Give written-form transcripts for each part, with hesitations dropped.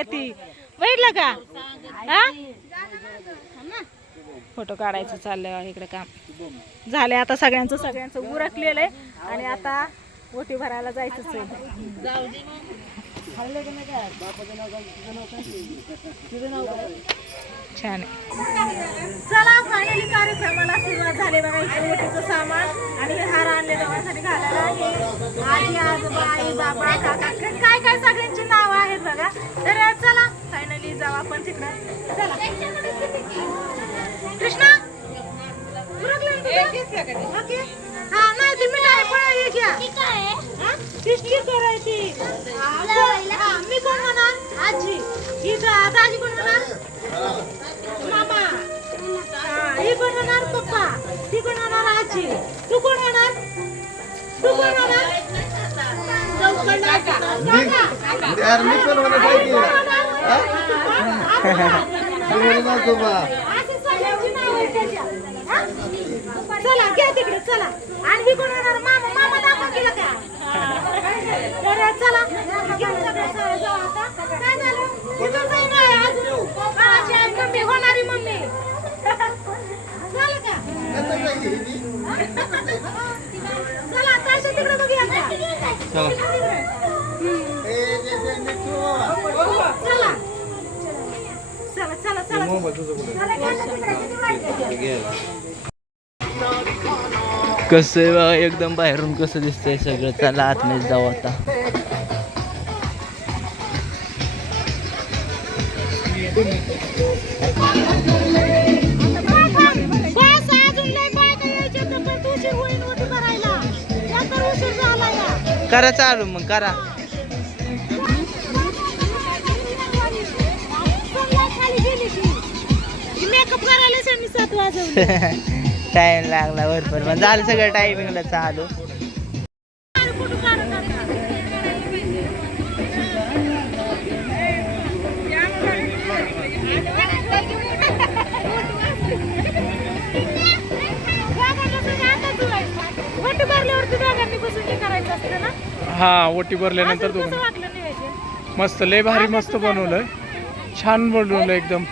लागली ती बघितलं का हा फोटो काढायचं चाललंय इकडे काम झाले आता सगळ्यांचं उरकलेलं आहे आणि आता ओटी भरायला जायचंच आहे छान चला फायनली कार्यक्रमाला सुरुवात झाली बघा इथे ओटीचं सामान आणि हार आणले दोघांसाठी घालायला हे आजी आजोबा आई बाबा काका काय काय सगळ्यांची नाव आहेत बघा तर चला फायनली जाऊ आपण तिकडे चला कृष्णा हा नाही ती मिठाई पण घ्या ती करायची मी कोण होणार आजी ही दाजी कोण होणार मामा ही कोण होणार पप्पा ती कोण होणार आजी तू कोण होणार चला घ्या तिकडे चला आणि ही कोण होणार मामा दाखवून केलं का चला काय झालं मम्मी होणारी मम्मी झालं का चला ताशा तिकडे बघूया चला चला कसं बघा एकदम बाहेरून कसं दिसतंय सगळं चला आतमध्ये जाऊ आता करा चालू मग करा मेकअप करायला मी 7 वाजवले टाइम लागला भरपूर पण झालं सगळं टायमिंगला चालू हा ओटी भरल्यानंतर तू मस्त लय भारी मस्त बनवलंय छान बनवलं एकदम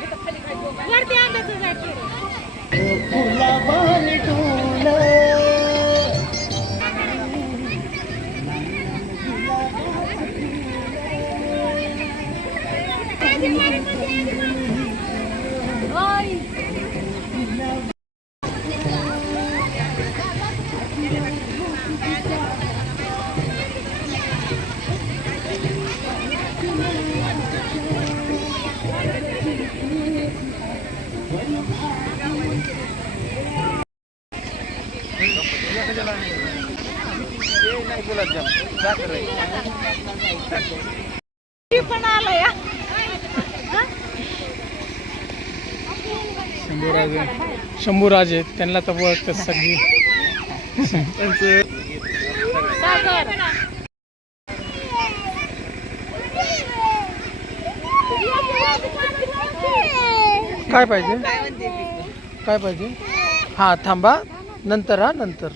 पण आलाय शंभूराजे त्यांना तर ओळखतात सगळी काय पाहिजे हा थांबा नंतर हा नंतर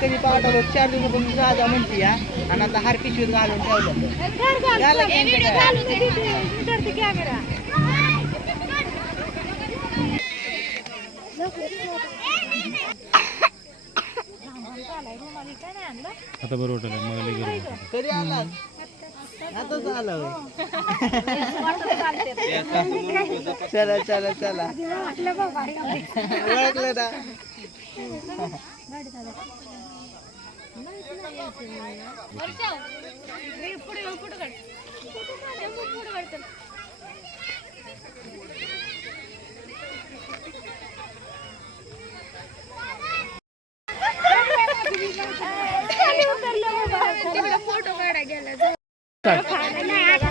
कधी पाठवलं 4 दिवसापासून राजा म्हणते आणि आता हार पिशवीत घालून आता बरोबर मला कधी आला आताच आलं चला चला चला ओळखलं ना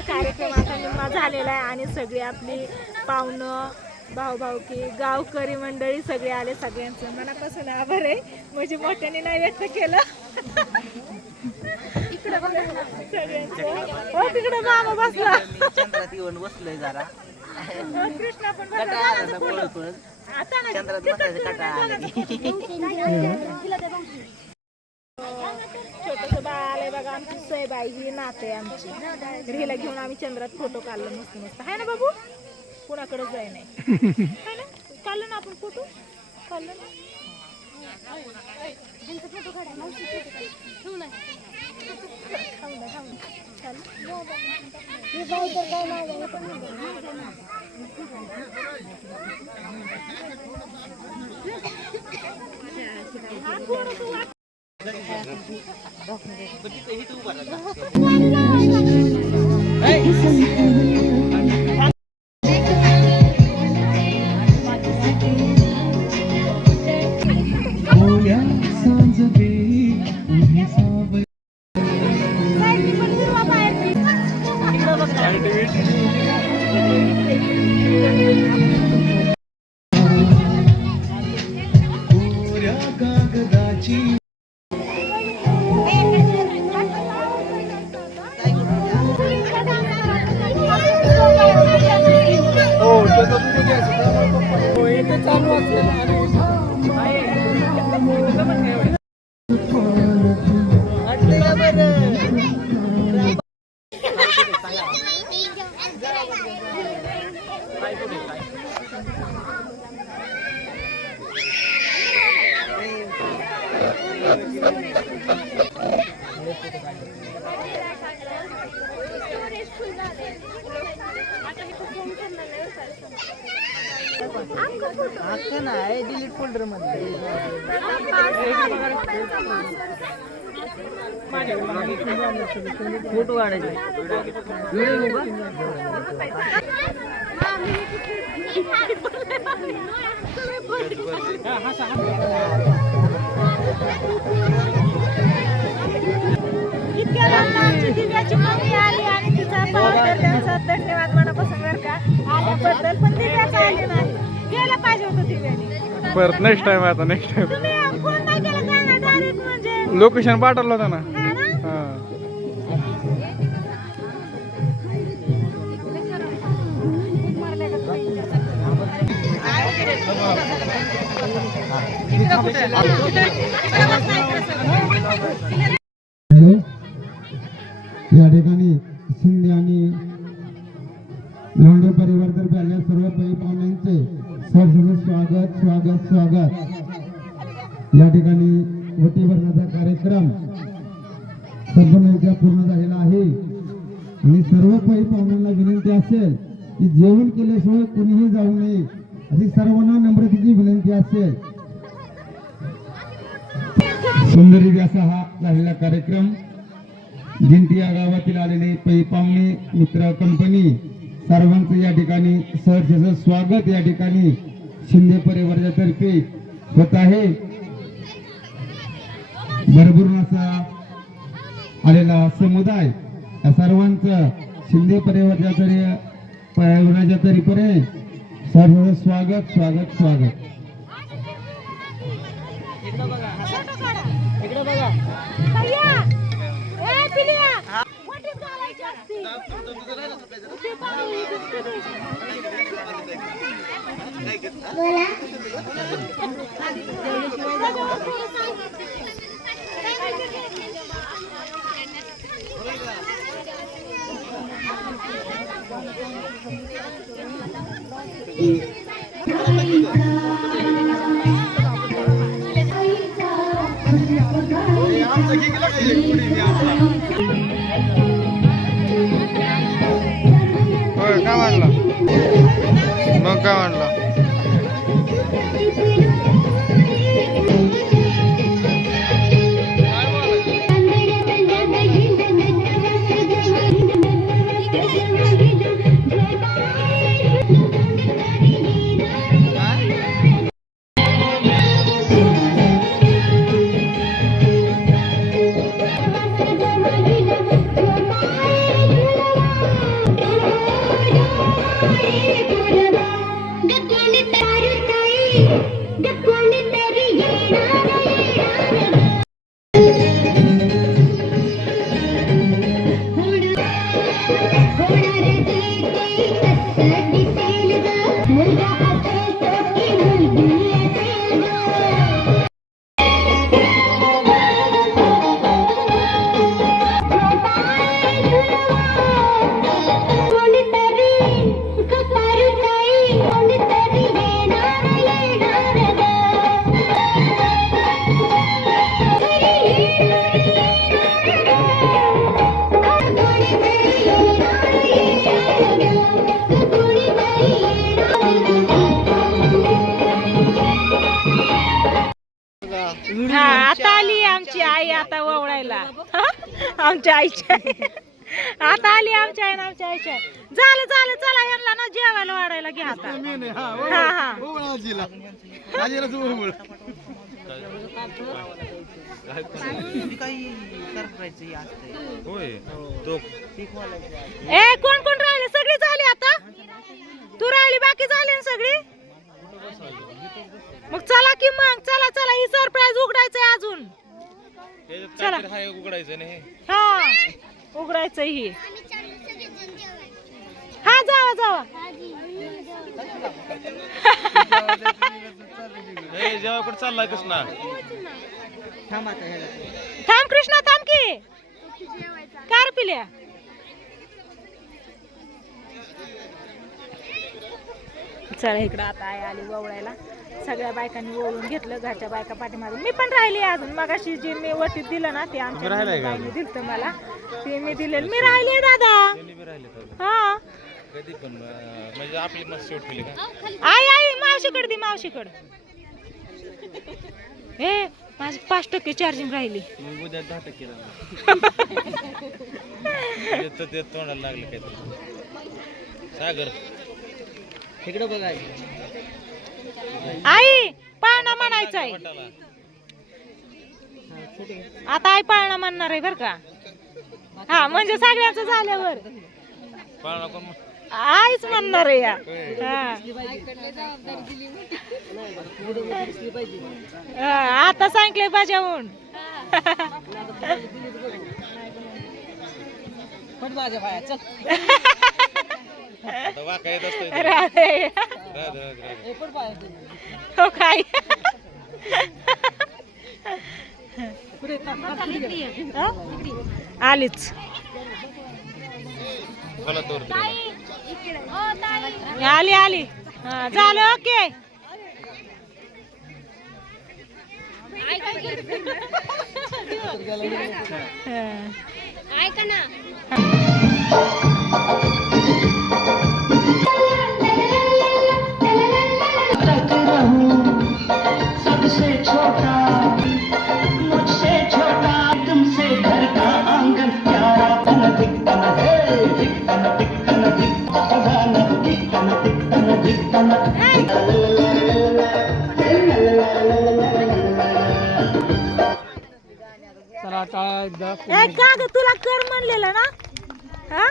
कार्यक्रम आता झालेला आहे आणि सगळी आपली पाहुणं भाऊभाऊकी गावकरी मंडळी सगळे आले. सगळ्यांचं मनापासून आभार आहे. म्हणजे मोठ्याने नाही व्यक्त केलं. सगळ्यांचं तिकडे मामा बसला. चंद्रात येऊन बसलोय जरा. कृष्णा पण बसला. आता छोटस बाळ आलंय बघा. आमची सईबाई ही नाते आमची. तर हिला घेऊन आम्ही चंद्रात फोटो काढलो मस्त मस्त. आहे ना बाबू? कुणाकडे जाय नाही. काढलं ना आपण फोटो? काढलं ना? फोटो नाही डिलीट फोल्डर मध्ये. फोटो काढायचे. दिव्याची मम्मी आली आणि तिचा त्यांचा धन्यवाद मनापासून बरं का आल्याबद्दल. पण दिव्याचं आले नाही. गेला पाहिजे होतं दिव्याने. परत नेक्स्ट टाइम आता नेक्स्ट टाइम तुम्ही फोन नाही केला का ना डायरेक्ट म्हणजे लोकेशन पाठवलं होतं ना. हा ना? हा. हॅलो, या ठिकाणी शिंदे आणि लोंढे परिवारातर्फे आलेल्या सर्व पै पाहुण्यांचे सहर्ष स्वागत स्वागत स्वागत. या ठिकाणी वटी भरण्याचा कार्यक्रम संपूर्णरित्या पूर्ण झालेला आहे आणि सर्व पै पाहुण्यांना विनंती असेल की जेवण केल्याशिवाय कोणीही जाऊ नये अशी सर्वांना नम्रतेची विनंती असेल. सुंदरी असा हा झालेला कार्यक्रम. जिंती या गावातील आलेले पै पाहुणे मित्र कंपनी सर्वांचं या ठिकाणी सहर्ष स्वागत या ठिकाणी शिंदे परिवाराच्या तर्फे होत आहे. भरभरून असा आलेला समुदाय या सर्वांचं शिंदे परिवाराच्या तर्फे सर्व स्वागत स्वागत स्वागत. भैया ए पिलिया मोठी चालायची असती. होय का म्हणला मग काय म्हणला. हा आता आली आमची आई आता ओवळायला आमच्या आईच्या आता आली आमच्या आई आणि आमच्या आईच्या आई. झालं झालं चला ह्यांना ना जेवायला वाढायला घ्या आता हा हा ए कोण कोण राहिले सगळी झाली आता तू राहिली बाकी झाली ना सगळी मग चला की मग चला चला ही सरप्राईज उघडायचंय अजून चला उघडायचं नाही हा उघडायचं ही हा जावा जावा जेव्हा कुठं चाललाय कृष्णा थांब कृष्णा थांब की कार पिल्या चला इकडं आता आई आली वळायला सगळ्या बायकांनी ओळून घेतलं घरच्या बायका पाठीमागून मी पण राहिली अजून मगाशी जे मी वटीत दिलं ना ते आमच्या बाईने दिलं मला ते मी दिलेलं मी राहिले दादा हा कधी पण म्हणजे आपली मस्त शेवट केली का आई आई मावशीकडे दे मावशीकडे हे माझी 5% चार्जिंग राहिली मग उद्या 10% ते तोंडाला लागलं काहीतरी सागर इकडे बघा आई पाळणा म्हणायचा आहे आता आई पाळणा म्हणणार आहे बर का हा म्हणजे सगळ्यांचं झाल्यावर पाळणा कोण आईच म्हणणार आहे या आता सांगितले बजावून आता वाका येत असतो राधे हो काय आलीच मला तोर आली आली हा झालं ओके ऐका ना सबसे छोटा मुझसे छोटा तुमसे घर का आंगन प्यारा तन दिक्कन है दिक्कन दिक्कन दिक्कन दिक्कन दिक्कन दिक्कन चला आता एकदा ए, का ग तुला कर म्हणलेलं ना हा